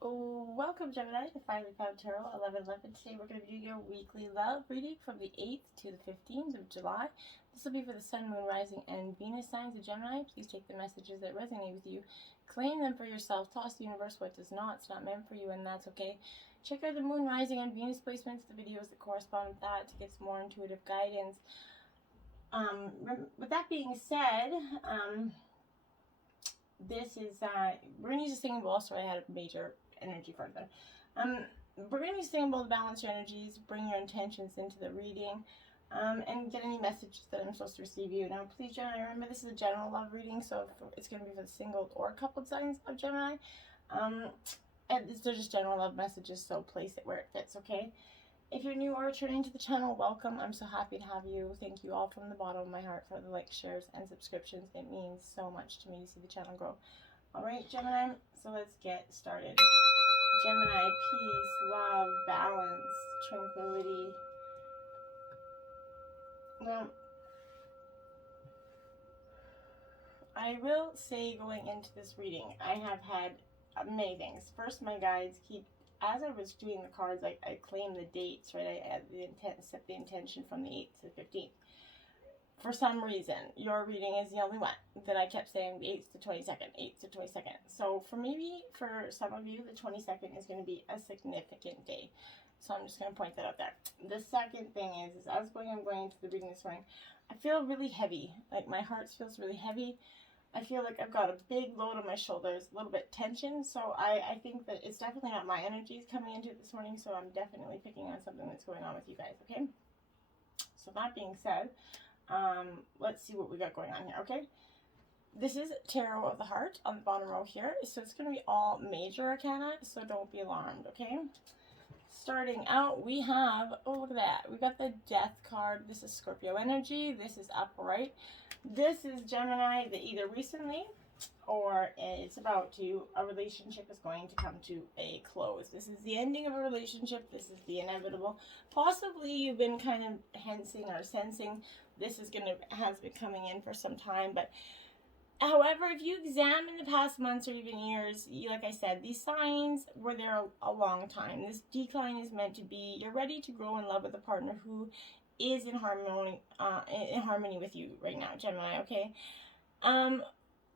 Oh, welcome, Gemini, to Finally Found Tarot 1111. Today we're going to be doing your weekly love reading from the 8th to the 15th of July. This will be for the Sun, Moon, Rising, and Venus signs of Gemini. Please take the messages that resonate with you, claim them for yourself, toss the universe what does not. It's not meant for you, and that's okay. Check out the Moon, Rising, and Venus placements, the videos that correspond with that, to get some more intuitive guidance. With that being said, this is, we're going to use a singing bowl, so I had a major energy for there. We're going to be singing bowl to balance your energies, bring your intentions into the reading, and get any messages that I'm supposed to receive you. Now, please, Gemini, remember this is a general love reading, so it's going to be for the single or coupled signs of Gemini. And they're just general love messages, so place it where it fits, okay? If you're new or returning to the channel, welcome. I'm so happy to have you. Thank you all from the bottom of my heart for the likes, shares, and subscriptions. It means so much to me to see the channel grow. Alright, Gemini, so let's get started. Gemini, peace, love, balance, tranquility. Now, I will say going into this reading, I have had many things. First, my guides as I was doing the cards, I claimed the dates, right? I had the intent, set the intention from the 8th to the 15th. For some reason, your reading is the only one that I kept saying the 8th to 22nd, 8th to 22nd. So for some of you, the 22nd is going to be a significant day. So I'm just going to point that out there. The second thing is as I'm going into the reading this morning, I feel really heavy. Like my heart feels really heavy. I feel like I've got a big load on my shoulders, a little bit tension. So I think that it's definitely not my energies coming into it this morning. So I'm definitely picking on something that's going on with you guys, okay? So that being said, let's see what we got going on here, okay? This is Tarot of the Heart on the bottom row here. So it's going to be all major arcana, so don't be alarmed, okay? Starting out, we have, oh, look at that. We got the Death card. This is Scorpio energy. This is upright. This is Gemini that either recently or it's about to, a relationship is going to come to a close. This is the ending of a relationship. This is the inevitable. Possibly you've been kind of hensing or sensing this has been coming in for some time, but however, if you examine the past months or even years, like I said, these signs were there a long time. This decline is meant to be, you're ready to grow in love with a partner who is in harmony with you right now, Gemini, okay?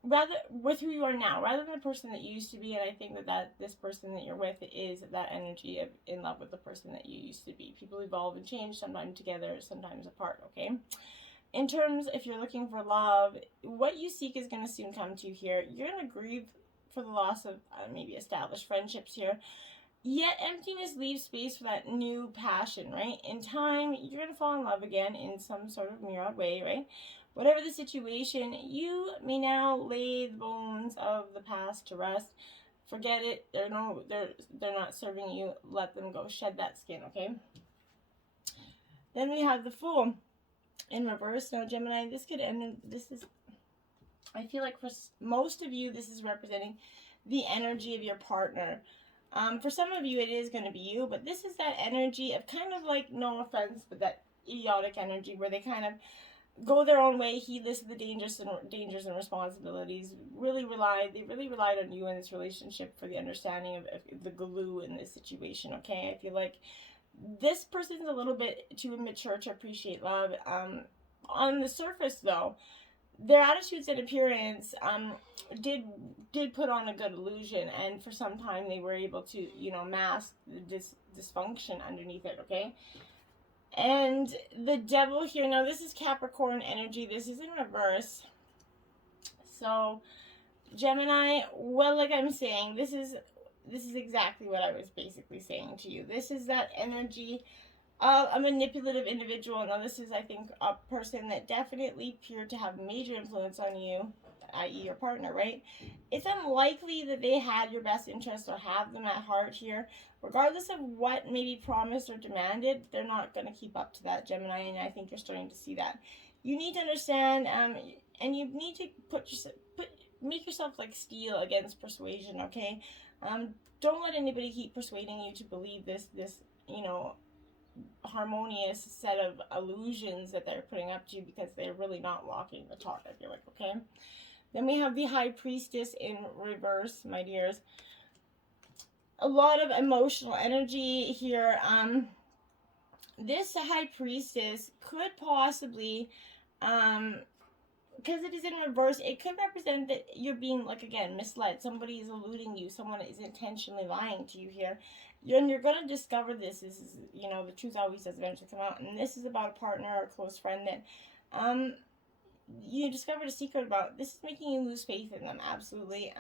Rather with who you are now, rather than the person that you used to be. And I think that this person that you're with is that energy of in love with the person that you used to be. People evolve and change, sometimes together, sometimes apart, okay? In terms, if you're looking for love, what you seek is going to soon come to you here. You're going to grieve for the loss of maybe established friendships here. Yet emptiness leaves space for that new passion, right? In time, you're going to fall in love again in some sort of mirrored way, right? Whatever the situation, you may now lay the bones of the past to rest. Forget it. They're not serving you. Let them go. Shed that skin, okay? Then we have the Fool in reverse. Now, Gemini, this could end. I feel like for most of you, this is representing the energy of your partner. For some of you, it is going to be you, but this is that energy of kind of like, no offense, but that idiotic energy where they kind of go their own way, heedless of the dangers and responsibilities. They really relied on you in this relationship for the understanding of the glue in this situation, okay? I feel like this person's a little bit too immature to appreciate love. On the surface, though, their attitudes and appearance did put on a good illusion, and for some time they were able to, mask this dysfunction underneath it, okay? And the Devil here, now this is Capricorn energy. This is in reverse. So, Gemini, well, like I'm saying, this is exactly what I was basically saying to you. This is that energy of a manipulative individual. Now, this is, I think, a person that definitely appeared to have major influence on you, i.e. your partner, right? It's unlikely that they had your best interest or have them at heart here. Regardless of what may be promised or demanded, they're not going to keep up to that, Gemini, and I think you're starting to see that. You need to understand, and you need to make yourself like steel against persuasion, okay? Don't let anybody keep persuading you to believe this harmonious set of illusions that they're putting up to you, because they're really not walking the talk, I feel like, okay? Then we have the High Priestess in reverse, my dears. a lot of emotional energy here. This High Priestess could possibly, because it is in reverse, it could represent that you're being, like, again, misled. Somebody is eluding you. Someone is intentionally lying to you here. You're going to discover this. This is, you know, the truth always does eventually come out. And this is about a partner or a close friend that you discovered a secret about. This is making you lose faith in them, absolutely.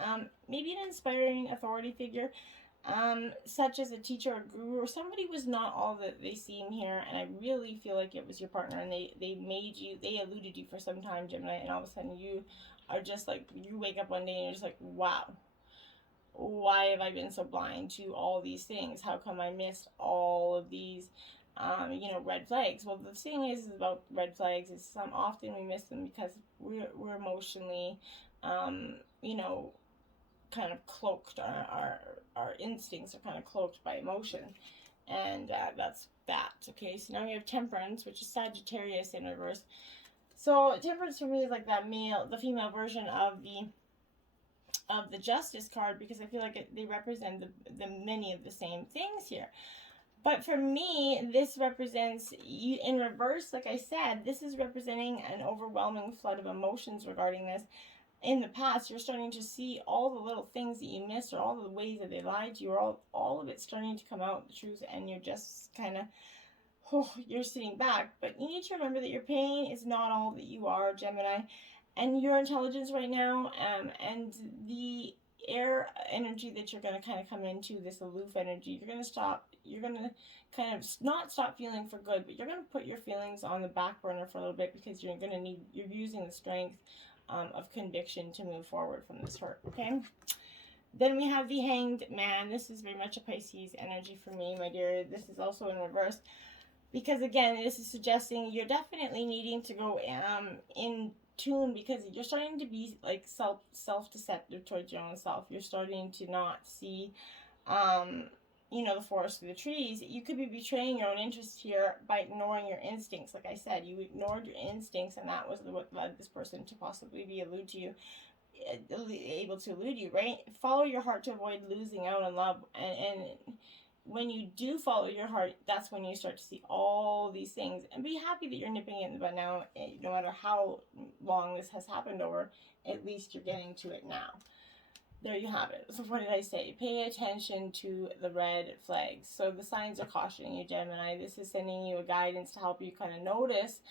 Maybe an inspiring authority figure, such as a teacher or guru, or somebody was not all that they seem here, and I really feel like it was your partner, and they eluded you for some time, Gemini, and all of a sudden you are just like, you wake up one day and you're just like, wow, why have I been so blind to all these things? How come I missed all of these, red flags? Well, the thing is about red flags is often we miss them because we're emotionally, kind of cloaked. Our instincts are kind of cloaked by emotion, and that's that. Okay, so now we have Temperance, which is Sagittarius in reverse. So Temperance for me is like the female version of the Justice card, because I feel like they represent the many of the same things here. But for me, this represents you in reverse. Like I said, this is representing an overwhelming flood of emotions regarding this. In the past, you're starting to see all the little things that you missed, or all the ways that they lied to you, or all of it starting to come out, the truth, and you're just kind of, you're sitting back. But you need to remember that your pain is not all that you are, Gemini, and your intelligence right now, and the air energy that you're going to kind of come into, this aloof energy, you're going to kind of not stop feeling for good, but you're going to put your feelings on the back burner for a little bit, because you're using the strength of conviction to move forward from this hurt, okay? Then we have the Hanged Man. This is very much a Pisces energy for me, my dear. This is also in reverse, because again, this is suggesting you're definitely needing to go in tune, because you're starting to be like self-deceptive towards your own self. You're starting to not see the forest through the trees. You could be betraying your own interests here by ignoring your instincts. Like I said, you ignored your instincts, and that was what led this person to possibly be able to elude you, right? Follow your heart to avoid losing out on love, and when you do follow your heart, that's when you start to see all these things, and be happy that you're nipping it in the bud now. No matter how long this has happened over, at least you're getting to it now. There you have it. So what did I say? Pay attention to the red flags. So the signs are cautioning you, Gemini. This is sending you a guidance to help you kind of notice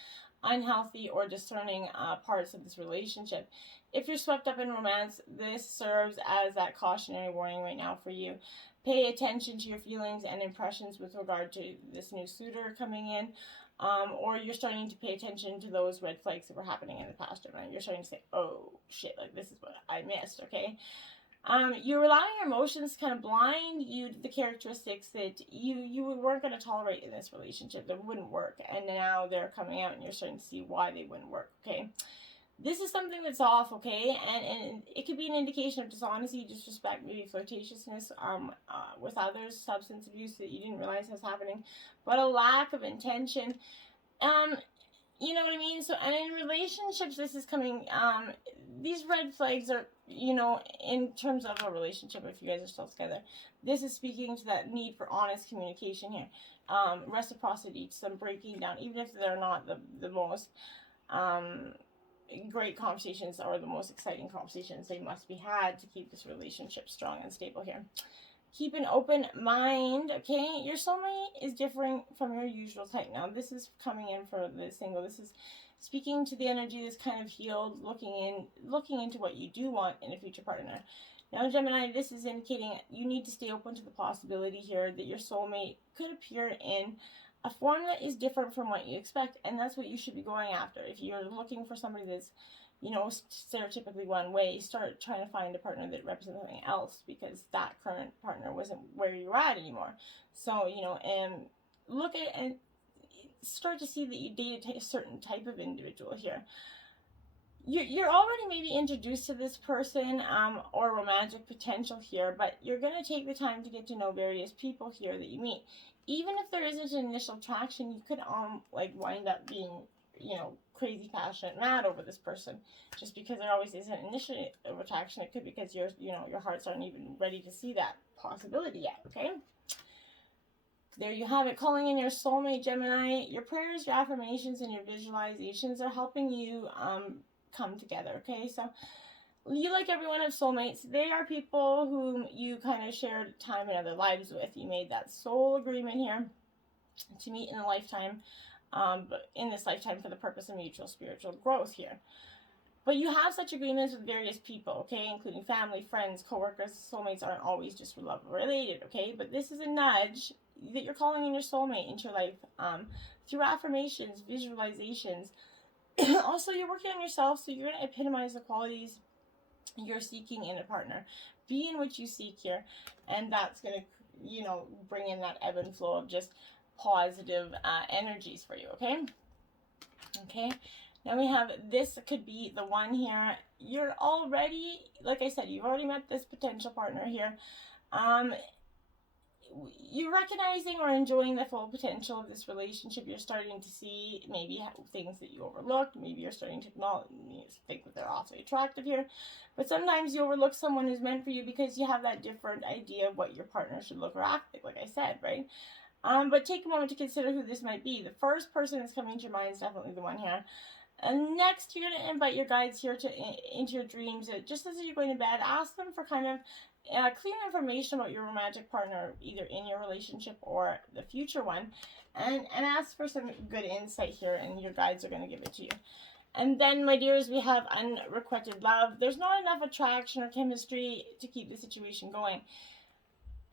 unhealthy or discerning parts of this relationship. If you're swept up in romance, this serves as that cautionary warning right now for you. Pay attention to your feelings and impressions with regard to this new suitor coming in. Or you're starting to pay attention to those red flags that were happening in the past, Gemini. You're starting to say, oh, shit, like this is what I missed, okay? You're allowing your emotions kind of blind you to the characteristics that you weren't going to tolerate in this relationship, that wouldn't work, and now they're coming out and you're starting to see why they wouldn't work, okay? This is something that's off, okay? And it could be an indication of dishonesty, disrespect, maybe flirtatiousness with others, substance abuse that you didn't realize was happening, but a lack of intention. You know what I mean? So, and in relationships, this is coming, these red flags are, in terms of a relationship, if you guys are still together, this is speaking to that need for honest communication here. Reciprocity, some breaking down, even if they're not the most great conversations or the most exciting conversations, they must be had to keep this relationship strong and stable here. Keep an open mind, okay? Your soulmate is different from your usual type. Now, this is coming in for the single. This is speaking to the energy that's kind of healed, looking into what you do want in a future partner. Now, Gemini, this is indicating you need to stay open to the possibility here that your soulmate could appear in a form that is different from what you expect, and that's what you should be going after. If you're looking for somebody that's stereotypically one way, start trying to find a partner that represents something else, because that current partner wasn't where you're at anymore. So, and look at and start to see that you date a certain type of individual here. You're already maybe introduced to this person or romantic potential here, but you're going to take the time to get to know various people here that you meet. Even if there isn't an initial attraction, you could wind up being crazy passionate mad over this person, just because there always isn't initial attraction. It could be because your hearts aren't even ready to see that possibility yet, okay? There you have it, calling in your soulmate, Gemini. Your prayers, your affirmations, and your visualizations are helping you come together, okay? So you, like everyone, have soulmates. They are people whom you kind of shared time in other lives with. You made that soul agreement here to meet in a lifetime, but in this lifetime for the purpose of mutual spiritual growth here. But you have such agreements with various people, okay, including family, friends, coworkers. Soulmates aren't always just love related, okay? But this is a nudge that you're calling in your soulmate into your life through affirmations, visualizations. Also, you're working on yourself, so you're going to epitomize the qualities you're seeking in a partner. Be in what you seek here, and that's going to, you know, bring in that ebb and flow of just positive energies for you, okay? Okay. Now we have, this could be the one here. You're already, like I said, you've already met this potential partner here. You're recognizing or enjoying the full potential of this relationship. You're starting to see maybe things that you overlooked. Maybe you're starting to acknowledge, think that they're awfully attractive here. But sometimes you overlook someone who's meant for you because you have that different idea of what your partner should look or act like I said, right? But take a moment to consider who this might be. The first person that's coming to your mind is definitely the one here. And next, you're going to invite your guides here into your dreams. Just as you're going to bed, ask them for kind of clear information about your romantic partner, either in your relationship or the future one. And ask for some good insight here, and your guides are going to give it to you. And then, my dears, we have unrequited love. There's not enough attraction or chemistry to keep the situation going.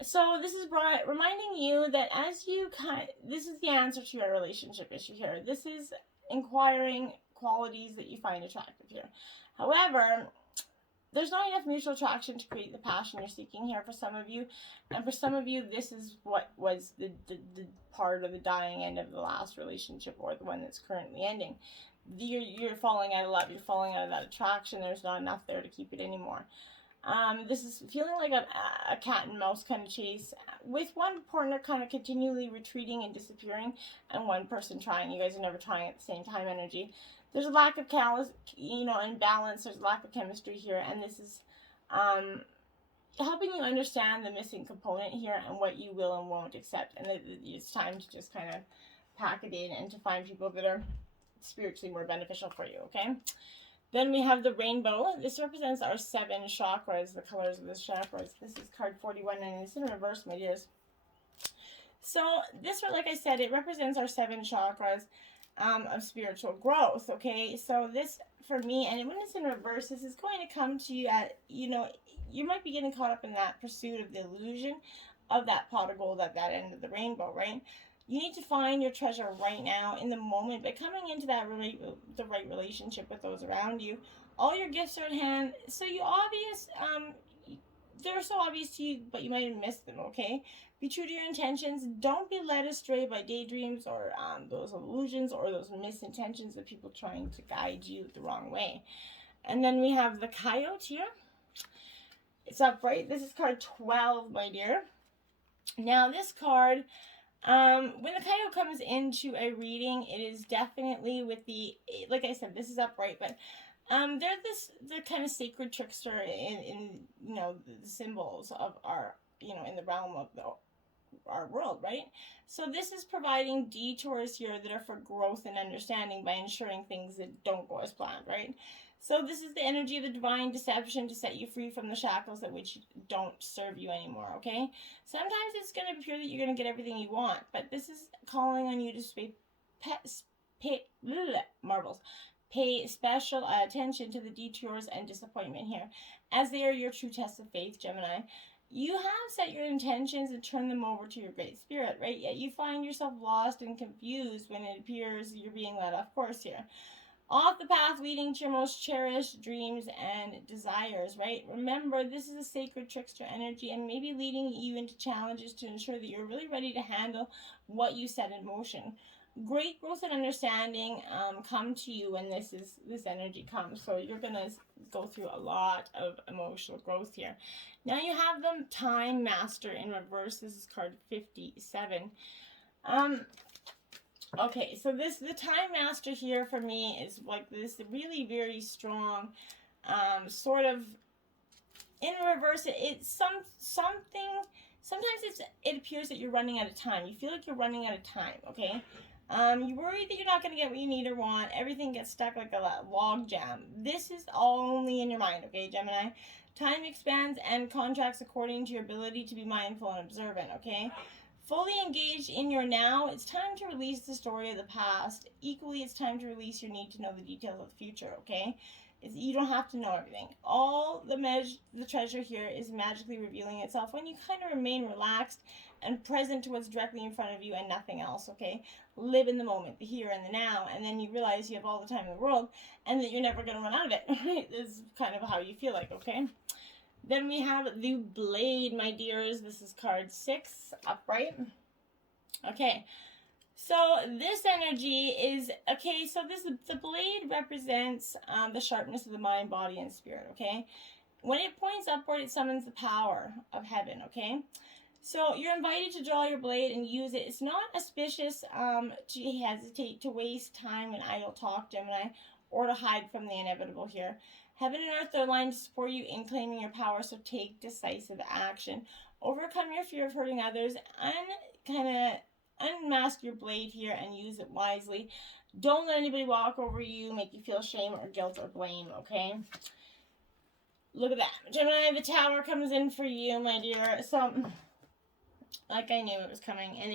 So this is reminding you that as you this is the answer to your relationship issue here. This is inquiring qualities that you find attractive here. However, there's not enough mutual attraction to create the passion you're seeking here for some of you. And for some of you, this is what was the part of the dying end of the last relationship, or the one that's currently ending. You're falling out of love. You're falling out of that attraction. There's not enough there to keep it anymore. This is feeling like a cat and mouse kind of chase, with one partner kind of continually retreating and disappearing, and one person trying. You guys are never trying at the same time energy. There's a lack of imbalance. There's a lack of chemistry here, and this is helping you understand the missing component here and what you will and won't accept. And it's time to just kind of pack it in and to find people that are spiritually more beneficial for you, okay? Then we have the rainbow. This represents our 7 chakras, the colors of the chakras. This is card 41, and it's in reverse, my dears. So this, like I said, it represents our 7 chakras of spiritual growth, okay? So this, for me, and when it's in reverse, this is going to come to you at, you might be getting caught up in that pursuit of the illusion of that pot of gold at that end of the rainbow, right? You need to find your treasure right now in the moment by coming into that the right relationship with those around you. All your gifts are at hand. So they're so obvious to you, but you might have missed them, okay? Be true to your intentions. Don't be led astray by daydreams or those illusions or those misintentions of people trying to guide you the wrong way. And then we have the coyote here. It's upright. This is card 12, my dear. Now, this card, when the coyote comes into a reading, it is definitely with the, like I said, this is upright, but they're kind of sacred trickster in the symbols of our, in the realm of our world, right? So this is providing detours here that are for growth and understanding by ensuring things that don't go as planned, right? So this is the energy of the divine deception to set you free from the shackles that which don't serve you anymore, okay? Sometimes it's going to appear that you're going to get everything you want, but this is calling on you to pay special attention to the detours and disappointment here, as they are your true tests of faith, Gemini. You have set your intentions and turned them over to your great spirit, right? Yet you find yourself lost and confused when it appears you're being led off course here. Off the path leading to your most cherished dreams and desires, right? Remember, this is a sacred trickster energy and maybe leading you into challenges to ensure that you're really ready to handle what you set in motion. Great growth and understanding come to you when this energy comes. So you're going to go through a lot of emotional growth here. Now you have the Time Master in reverse. This is card 57. Okay, so the Time Master here for me is like this really very strong sort of in reverse. It's something appears that you're running out of time. You feel like you're running out of time, okay? You worry that you're not going to get what you need or want. Everything gets stuck like a log jam. This is only in your mind, okay, Gemini? Time expands and contracts according to your ability to be mindful and observant, okay? Fully engaged in your now, it's time to release the story of the past. Equally, it's time to release your need to know the details of the future, okay? You don't have to know everything. All the treasure here is magically revealing itself when you kind of remain relaxed and present to what's directly in front of you and nothing else, okay? Live in the moment, the here and the now, and then you realize you have all the time in the world and that you're never going to run out of it, right? This is kind of how you feel like, okay? Then we have the Blade, my dears. This is card 6, upright. Okay, so this energy is, okay, so the Blade represents the sharpness of the mind, body, and spirit, okay? When it points upward, it summons the power of heaven, okay? So you're invited to draw your blade and use it. It's not auspicious to hesitate, to waste time in idle talk, Gemini, or to hide from the inevitable here. Heaven and earth are aligned to support you in claiming your power, so take decisive action. Overcome your fear of hurting others and unmask your blade here and use it wisely. Don't let anybody walk over you, make you feel shame or guilt or blame, okay? Look at that. Gemini, the Tower comes in for you, my dear. So, like I knew it was coming, and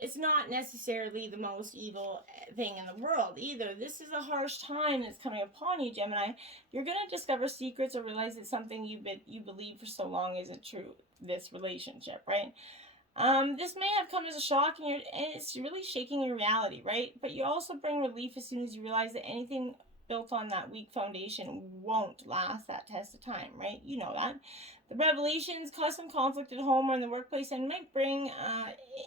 it's not necessarily the most evil thing in the world either. This is a harsh time that's coming upon you, Gemini. You're going to discover secrets or realize that something you believe for so long isn't true, this relationship, right? This may have come as a shock, and it's really shaking your reality, right? But you also bring relief as soon as you realize that anything built on that weak foundation won't last that test of time, right? You know that. The revelations cause some conflict at home or in the workplace and might bring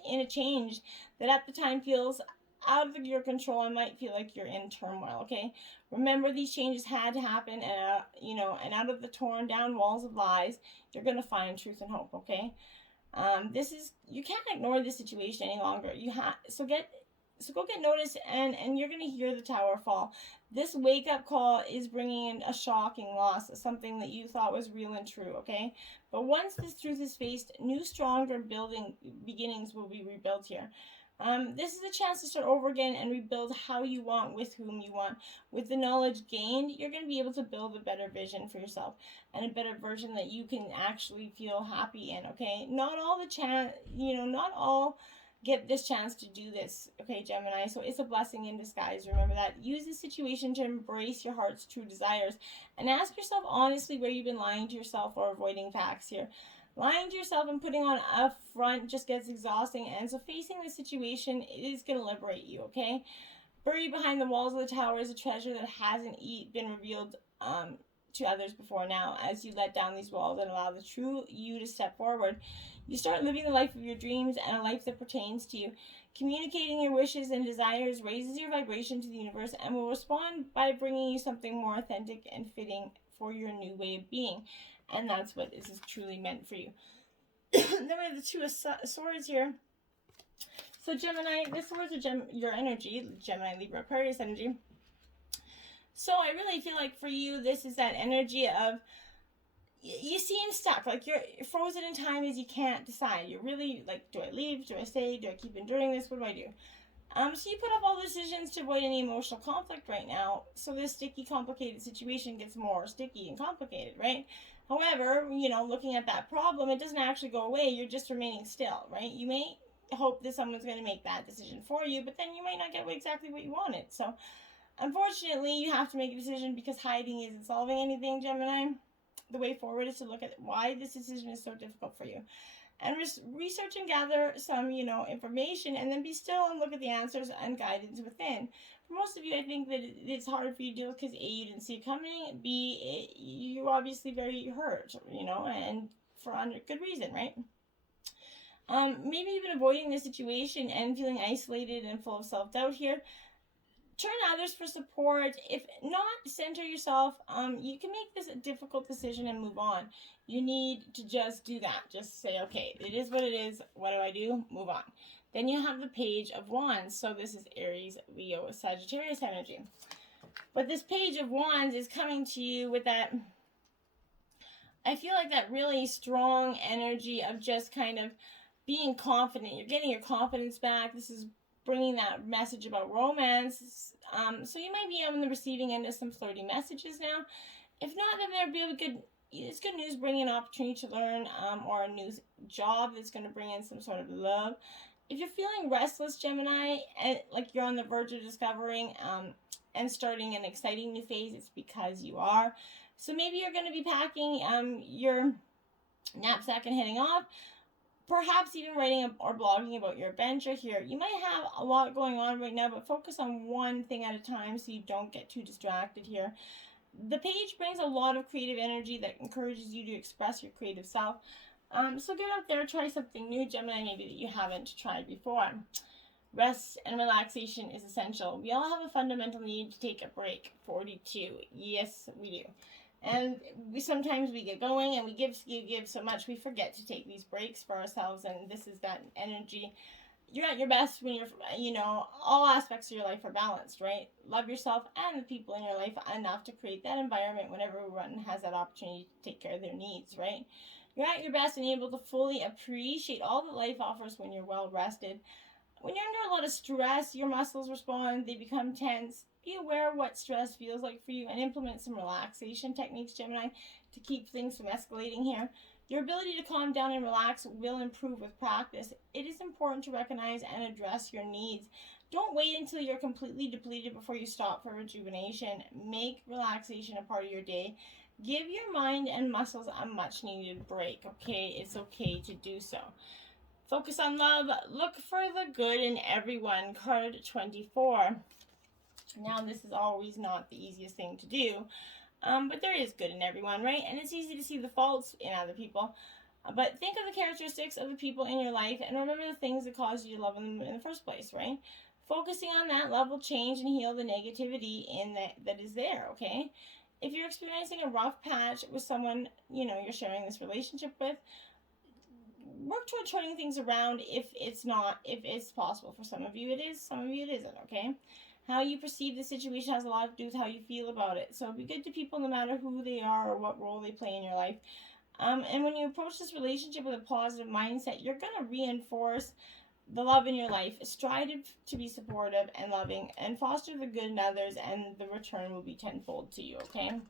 in a change that at the time feels out of your control and might feel like you're in turmoil, okay? Remember, these changes had to happen, and out of the torn down walls of lies, you're going to find truth and hope, okay? You can't ignore this situation any longer. So go get notice, and you're going to hear the Tower fall. This wake-up call is bringing in a shocking loss of something that you thought was real and true, okay? But once this truth is faced, new, stronger beginnings will be rebuilt here. This is a chance to start over again and rebuild how you want, with whom you want. With the knowledge gained, you're going to be able to build a better vision for yourself and a better version that you can actually feel happy in, okay? Not all get this chance to do this, okay, Gemini? So it's a blessing in disguise. Remember that. Use this situation to embrace your heart's true desires and ask yourself honestly where you've been lying to yourself or avoiding facts here. Lying to yourself and putting on a front just gets exhausting, and so facing the situation is going to liberate you, okay? Buried behind the walls of the Tower is a treasure that hasn't been revealed to others before now. As you let down these walls and allow the true you to step forward, you start living the life of your dreams and a life that pertains to you. Communicating your wishes and desires raises your vibration to the universe and will respond by bringing you something more authentic and fitting for your new way of being. And that's what this is truly meant for you. Then we have the Two of Swords here. So Gemini, the swords are your energy, Gemini, Libra, Aquarius energy. So I really feel like for you, this is that energy of, you seem stuck, like you're frozen in time as you can't decide. You're really like, do I leave? Do I stay? Do I keep enduring this? What do I do? So you put up all the decisions to avoid any emotional conflict right now. So this sticky, complicated situation gets more sticky and complicated, right? However, looking at that problem, it doesn't actually go away. You're just remaining still, right? You may hope that someone's going to make that decision for you, but then you might not get exactly what you wanted. So unfortunately, you have to make a decision because hiding isn't solving anything, Gemini. The way forward is to look at why this decision is so difficult for you. And research and gather some, information, and then be still and look at the answers and guidance within. For most of you, I think that it's hard for you to do because A, you didn't see it coming, B, you're obviously very hurt, and for good reason, right? Maybe even avoiding the situation and feeling isolated and full of self-doubt here. Turn to others for support. If not, center yourself. You can make this a difficult decision and move on. You need to just do that. Just say, okay, it is what it is. What do I do? Move on. Then you have the Page of Wands. So this is Aries, Leo, Sagittarius energy. But this Page of Wands is coming to you with that, I feel like that really strong energy of just kind of being confident. You're getting your confidence back. This is bringing that message about romance. So you might be on the receiving end of some flirty messages now. If not, then there'll be it's good news bringing an opportunity to learn or a new job that's going to bring in some sort of love. If you're feeling restless, Gemini, and like you're on the verge of discovering and starting an exciting new phase, it's because you are. So maybe you're going to be packing your knapsack and heading off. Perhaps even writing or blogging about your adventure here. You might have a lot going on right now, but focus on one thing at a time so you don't get too distracted here. The page brings a lot of creative energy that encourages you to express your creative self. So get out there, try something new, Gemini, maybe that you haven't tried before. Rest and relaxation is essential. We all have a fundamental need to take a break. 42. Yes, we do. And sometimes we get going and we give so much, we forget to take these breaks for ourselves, and this is that energy. You're at your best when you're, all aspects of your life are balanced, right? Love yourself and the people in your life enough to create that environment when everyone has that opportunity to take care of their needs, right? You're at your best and able to fully appreciate all that life offers when you're well rested. When you're under a lot of stress, your muscles respond, they become tense. Be aware of what stress feels like for you and implement some relaxation techniques, Gemini, to keep things from escalating here. Your ability to calm down and relax will improve with practice. It is important to recognize and address your needs. Don't wait until you're completely depleted before you stop for rejuvenation. Make relaxation a part of your day. Give your mind and muscles a much needed break, okay? It's okay to do so. Focus on love. Look for the good in everyone. Card 24. Now, this is always not the easiest thing to do, but there is good in everyone, right? And it's easy to see the faults in other people. But think of the characteristics of the people in your life and remember the things that caused you to love them in the first place, right? Focusing on that love will change and heal the negativity that is there, okay? If you're experiencing a rough patch with someone, you're sharing this relationship with, work toward turning things around if it's possible. For some of you it is, some of you it isn't, okay? How you perceive the situation has a lot to do with how you feel about it. So be good to people no matter who they are or what role they play in your life. And when you approach this relationship with a positive mindset, you're going to reinforce the love in your life. Strive to be supportive and loving and foster the good in others, and the return will be tenfold to you, okay?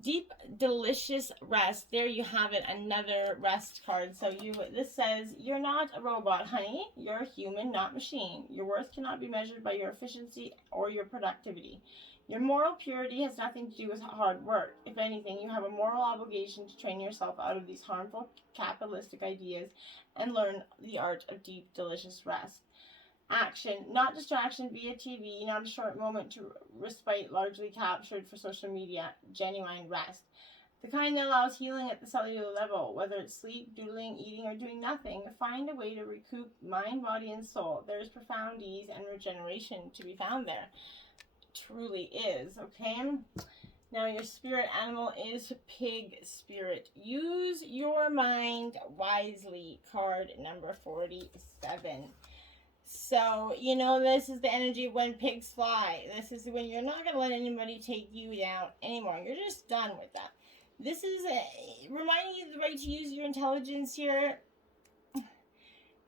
Deep, delicious rest. There you have it, another rest card. So this says, you're not a robot, honey. You're a human, not machine. Your worth cannot be measured by your efficiency or your productivity. Your moral purity has nothing to do with hard work. If anything, you have a moral obligation to train yourself out of these harmful capitalistic ideas and learn the art of deep, delicious rest. Action, not distraction via TV, not a short moment to respite largely captured for social media. Genuine rest. The kind that allows healing at the cellular level, whether it's sleep, doodling, eating, or doing nothing. Find a way to recoup mind, body, and soul. There is profound ease and regeneration to be found there. Truly is, okay? Now your spirit animal is pig spirit. Use your mind wisely. Card number 47. So, this is the energy of when pigs fly. This is when you're not going to let anybody take you down anymore. You're just done with that. This is reminding you of the right to use your intelligence here.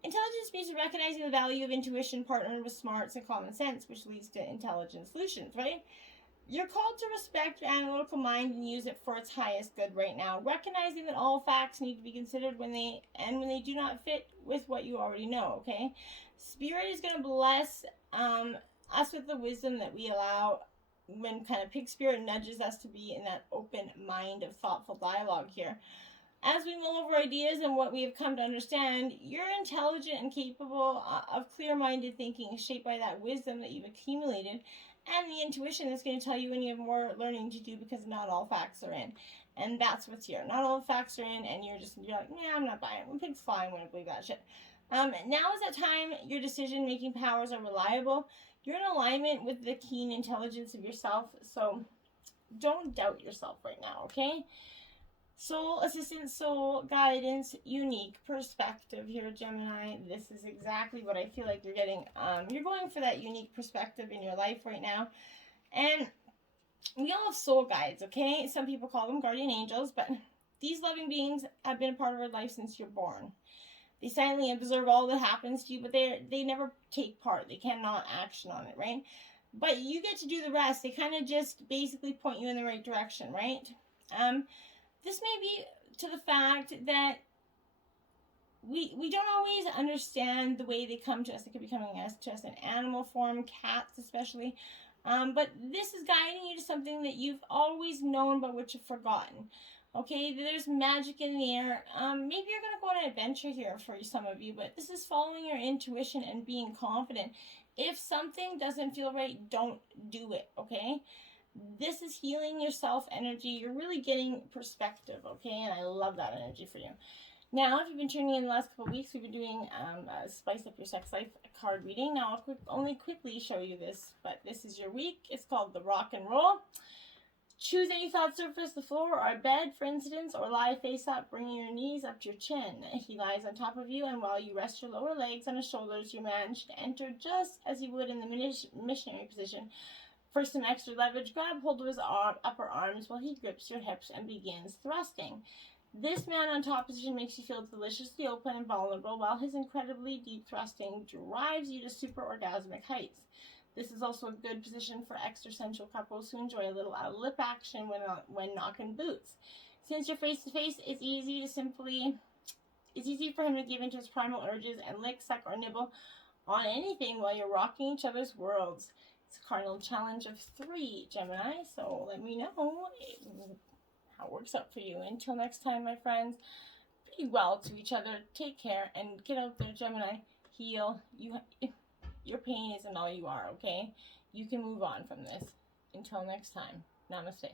Intelligence means recognizing the value of intuition partnered with smarts and common sense, which leads to intelligent solutions, right? You're called to respect your analytical mind and use it for its highest good right now, recognizing that all facts need to be considered when they do not fit with what you already know, okay? Spirit is going to bless us with the wisdom that we allow when kind of pig spirit nudges us to be in that open mind of thoughtful dialogue here. As we mull over ideas and what we have come to understand, you're intelligent and capable of clear-minded thinking shaped by that wisdom that you've accumulated and the intuition that's going to tell you when you have more learning to do because not all facts are in. And that's what's here. Not all facts are in and you're like, yeah, I'm not buying it. When pigs fly, I wouldn't believe that shit. Now is that time your decision-making powers are reliable. You're in alignment with the keen intelligence of yourself, so don't doubt yourself right now, okay? Soul assistance, soul guidance, unique perspective here, Gemini. This is exactly what I feel like you're getting. You're going for that unique perspective in your life right now. And we all have soul guides, okay? Some people call them guardian angels, but these loving beings have been a part of our life since you're born. They silently observe all that happens to you, but they never take part. They cannot action on it, right? But you get to do the rest. They kind of just basically point you in the right direction, right? This may be to the fact that we don't always understand the way they come to us. They could be coming to us in animal form, cats especially. But this is guiding you to something that you've always known but which you've forgotten. Okay, there's magic in the air. Maybe you're going to go on an adventure here for some of you, but this is following your intuition and being confident. If something doesn't feel right, don't do it, okay? This is healing your self energy. You're really getting perspective, okay? And I love that energy for you. Now, if you've been tuning in the last couple of weeks, we've been doing Spice Up Your Sex Life card reading. Now, I'll only quickly show you this, but this is your week. It's called the Rock and Roll. Choose any flat surface, the floor or a bed, for instance, or lie face up, bringing your knees up to your chin. He lies on top of you, and while you rest your lower legs on his shoulders, your man should enter just as he would in the missionary position. For some extra leverage, grab hold of his upper arms while he grips your hips and begins thrusting. This man on top position makes you feel deliciously open and vulnerable, while his incredibly deep thrusting drives you to super orgasmic heights. This is also a good position for extra sensual couples who enjoy a little lip action when knocking boots. Since you're face to face, it's easy for him to give into his primal urges and lick, suck, or nibble on anything while you're rocking each other's worlds. It's a cardinal challenge of 3, Gemini, so let me know how it works out for you. Until next time, my friends, be well to each other, take care, and get out there, Gemini. Heal. Your pain isn't all you are, okay? You can move on from this. Until next time, namaste.